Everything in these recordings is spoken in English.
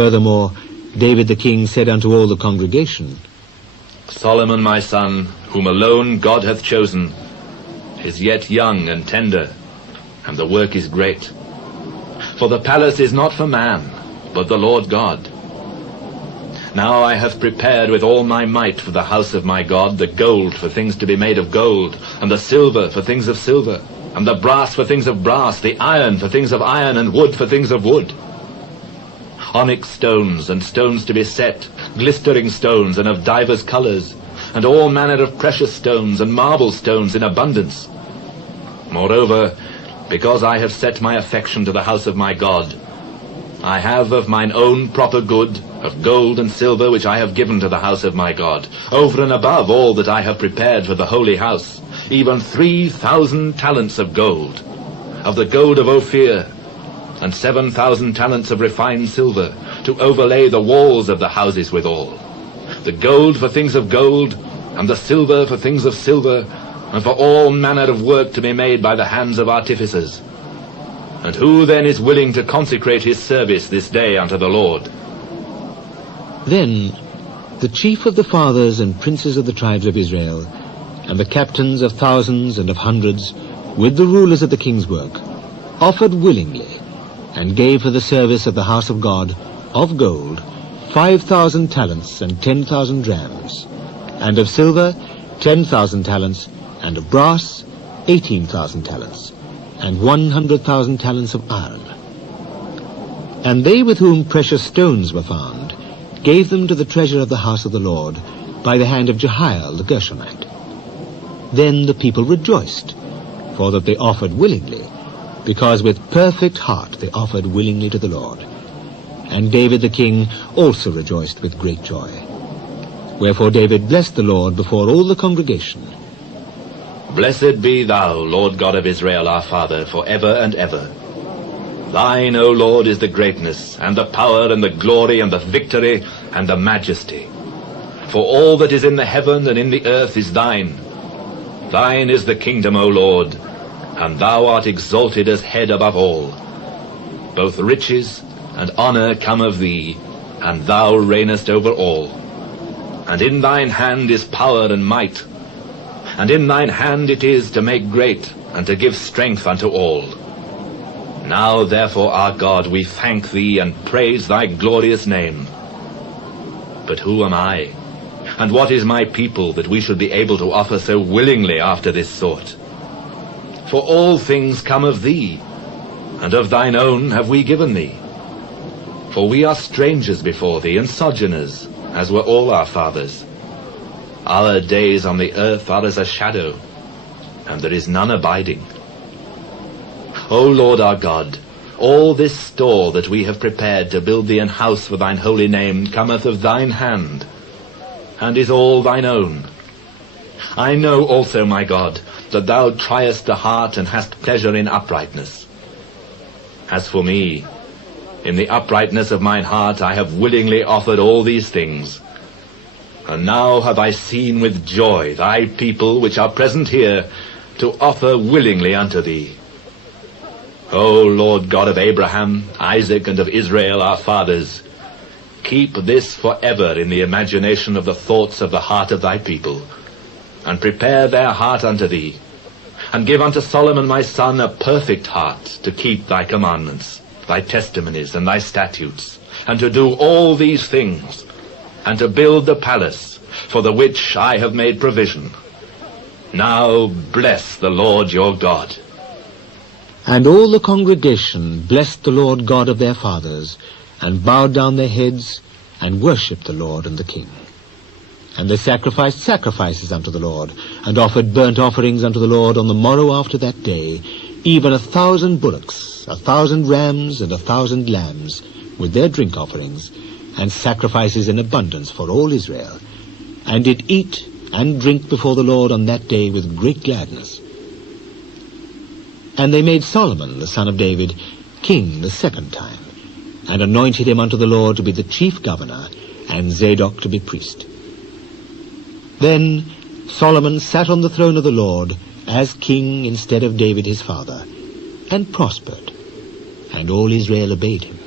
Furthermore, David the king said unto all the congregation, Solomon my son, whom alone God hath chosen, is yet young and tender, and the work is great. For the palace is not for man, but the Lord God. Now I have prepared with all my might for the house of my God the gold for things to be made of gold, and the silver for things of silver, and the brass for things of brass, the iron for things of iron, and wood for things of wood. Onyx stones, and stones to be set, glistering stones, and of divers colours, and all manner of precious stones, and marble stones in abundance. Moreover, because I have set my affection to the house of my God, I have of mine own proper good, of gold and silver, which I have given to the house of my God, over and above all that I have prepared for the holy house, even 3,000 talents of gold, of the gold of Ophir, and 7,000 talents of refined silver, to overlay the walls of the houses withal. The gold for things of gold, and the silver for things of silver, and for all manner of work to be made by the hands of artificers. And who then is willing to consecrate his service this day unto the Lord? Then the chief of the fathers and princes of the tribes of Israel, and the captains of thousands and of hundreds, with the rulers of the king's work, offered willingly, and gave for the service of the house of God, of gold, 5,000 talents and 10,000 drams, and of silver 10,000 talents, and of brass 18,000 talents, and 100,000 talents of iron. And they with whom precious stones were found gave them to the treasure of the house of the Lord by the hand of Jehiel the Gershonite. Then the people rejoiced, for that they offered willingly, because with perfect heart they offered willingly to the Lord. And David the king also rejoiced with great joy. Wherefore David blessed the Lord before all the congregation. Blessed be thou, Lord God of Israel our Father, for ever and ever. Thine, O Lord, is the greatness, and the power, and the glory, and the victory, and the majesty. For all that is in the heaven and in the earth is thine. Thine is the kingdom, O Lord, and thou art exalted as head above all. Both riches and honor come of thee, and thou reignest over all. And in thine hand is power and might, and in thine hand it is to make great, and to give strength unto all. Now therefore, our God, we thank thee, and praise thy glorious name. But who am I, and what is my people, that we should be able to offer so willingly after this sort? For all things come of thee, and of thine own have we given thee. For we are strangers before thee, and sojourners, as were all our fathers. Our days on the earth are as a shadow, and there is none abiding. O Lord our God, all this store that we have prepared to build thee an house for thine holy name cometh of thine hand, and is all thine own. I know also, my God, that thou triest the heart, and hast pleasure in uprightness. As for me, in the uprightness of mine heart I have willingly offered all these things. And now have I seen with joy thy people which are present here to offer willingly unto thee. O Lord God of Abraham, Isaac, and of Israel our fathers, keep this forever in the imagination of the thoughts of the heart of thy people, and prepare their heart unto thee, and give unto Solomon my son a perfect heart to keep thy commandments, thy testimonies, and thy statutes, and to do all these things, and to build the palace, for the which I have made provision. Now bless the Lord your God. And all the congregation blessed the Lord God of their fathers, and bowed down their heads, and worshipped the Lord and the king. And they sacrificed sacrifices unto the Lord, and offered burnt offerings unto the Lord on the morrow after that day, even 1,000 bullocks, 1,000 rams, and 1,000 lambs, with their drink offerings, and sacrifices in abundance for all Israel, and did eat and drink before the Lord on that day with great gladness. And they made Solomon the son of David king the second time, and anointed him unto the Lord to be the chief governor, and Zadok to be priest. Then Solomon sat on the throne of the Lord as king instead of David his father, and prospered, and all Israel obeyed him.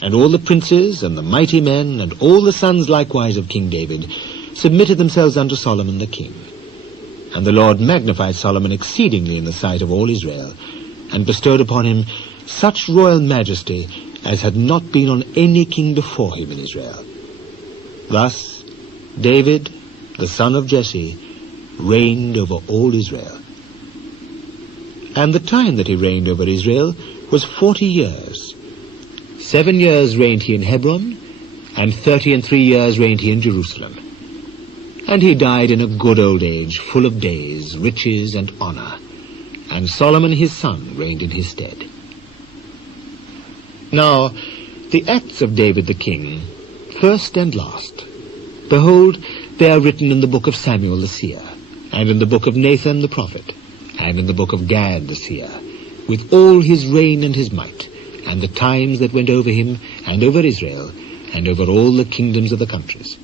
And all the princes, and the mighty men, and all the sons likewise of King David, submitted themselves unto Solomon the king. And the Lord magnified Solomon exceedingly in the sight of all Israel, and bestowed upon him such royal majesty as had not been on any king before him in Israel. Thus David, the son of Jesse, reigned over all Israel. And the time that he reigned over Israel was 40 years. 7 years reigned he in Hebron, and 33 years reigned he in Jerusalem. And he died in a good old age, full of days, riches, and honor. And Solomon his son reigned in his stead. Now, the acts of David the king, first and last, behold, they are written in the book of Samuel the seer, and in the book of Nathan the prophet, and in the book of Gad the seer, with all his reign and his might, and the times that went over him, and over Israel, and over all the kingdoms of the countries.